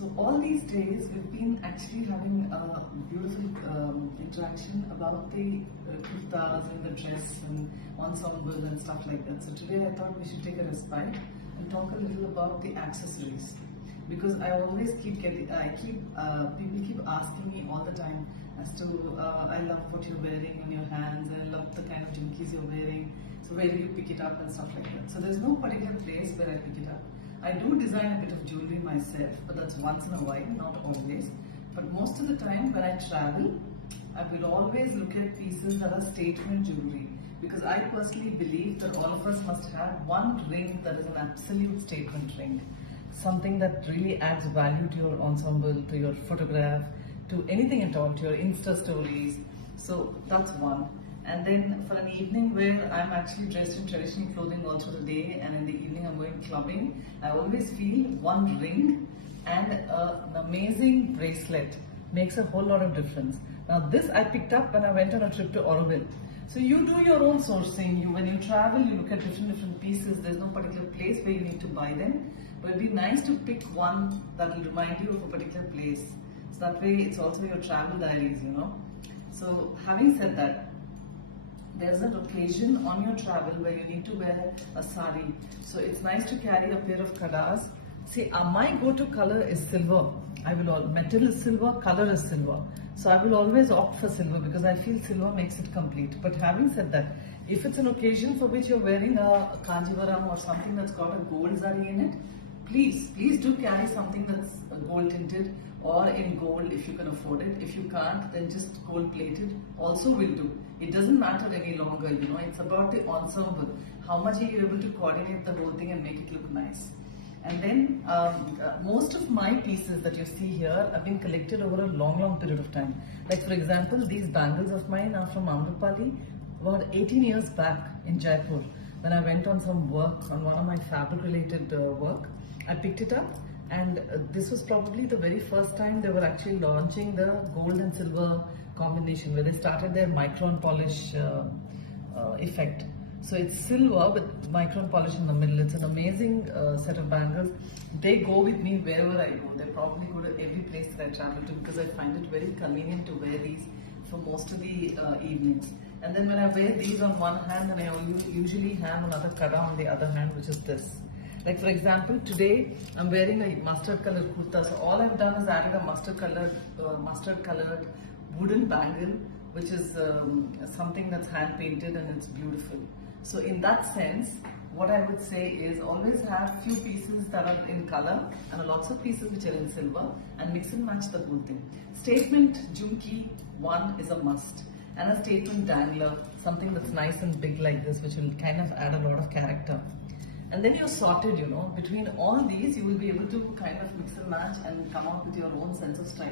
So all these days we've been actually having a beautiful interaction about the kurtas and the dress and ensemble and stuff like that. So today I thought we should take a respite and talk a little about the accessories, because I always people keep asking me all the time as to I love what you're wearing on your hands, and I love the kind of jhumkis you're wearing. So where do you pick it up and stuff like that? So there's no particular place where I pick it up. I do design a bit of jewelry myself, but that's once in a while, not always. But most of the time when I travel, I will always look at pieces that are statement jewelry, because I personally believe that all of us must have one ring that is an absolute statement ring. Something that really adds value to your ensemble, to your photograph, to anything at all, to your Insta stories. So that's one. And then for an evening where I'm actually dressed in traditional clothing all through the day, and in the evening I'm going clubbing, I always feel one ring and an amazing bracelet makes a whole lot of difference. Now this I picked up when I went on a trip to Oroville. So you do your own sourcing. When you travel, you look at different pieces. There's no particular place where you need to buy them. But it'd be nice to pick one that will remind you of a particular place. So that way it's also your travel diaries, you know. So having said that, there's an occasion on your travel where you need to wear a sari. So it's nice to carry a pair of kadas. See, my go-to color is silver. Metal is silver, color is silver. So I will always opt for silver because I feel silver makes it complete. But having said that, if it's an occasion for which you're wearing a kanjivaram or something that's got a gold zari in it, please do carry something that's gold tinted or in gold if you can afford it. If you can't, then just gold plated also will do. It doesn't matter any longer, you know. It's about the ensemble. How much are you able to coordinate the whole thing and make it look nice? And then most of my pieces that you see here have been collected over a long period of time. Like for example, these bangles of mine are from Amrapali about 18 years back in Jaipur. When I went on some work, on one of my fabric related work, I picked it up, and this was probably the very first time they were actually launching the gold and silver combination, where they started their micron polish effect. So it's silver with micron polish in the middle. It's an amazing set of bangles. They go with me wherever I go. They probably go to every place that I travel to, because I find it very convenient to wear these for most of the evenings. And then when I wear these on one hand, and I usually have another kada on the other hand, which is this. Like for example, today I'm wearing a mustard colored kurta. So all I've done is added a mustard colored wooden bangle, which is something that's hand painted, and it's beautiful. So in that sense, what I would say is always have few pieces that are in color and lots of pieces which are in silver, and mix and match the whole thing. Statement jhumki one is a must, and a statement dangler, something that's nice and big like this, which will kind of add a lot of character. And then you're sorted, you know. Between all these, you will be able to kind of mix and match and come out with your own sense of style.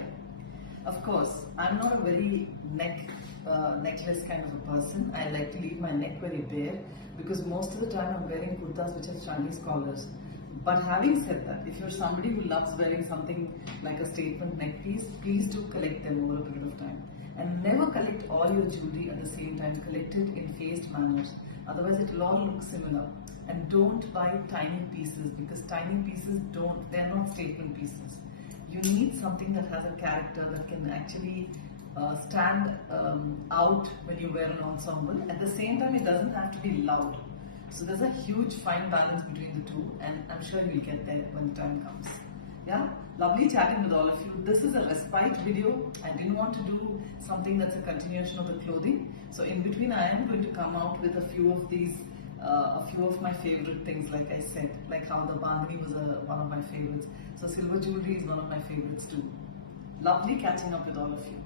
Of course, I'm not a very necklace kind of a person. I like to leave my neck very bare, because most of the time I'm wearing kurtas which have Chinese collars. But having said that, if you're somebody who loves wearing something like a statement neck piece, please do collect them over a period of time. And never collect all your jewelry at the same time. Collect it in phased manners. Otherwise it will all look similar. And don't buy tiny pieces, because tiny pieces they're not statement pieces. You need something that has a character, that can actually stand out when you wear an ensemble. At the same time, it doesn't have to be loud. So there's a huge fine balance between the two, and I'm sure you'll get there when the time comes. Yeah, lovely chatting with all of you. This is a respite video. I didn't want to do something that's a continuation of the clothing. So in between, I am going to come out with a few of these, a few of my favorite things, like I said, like how the bandhani was one of my favorites. So silver jewelry is one of my favorites too. Lovely catching up with all of you.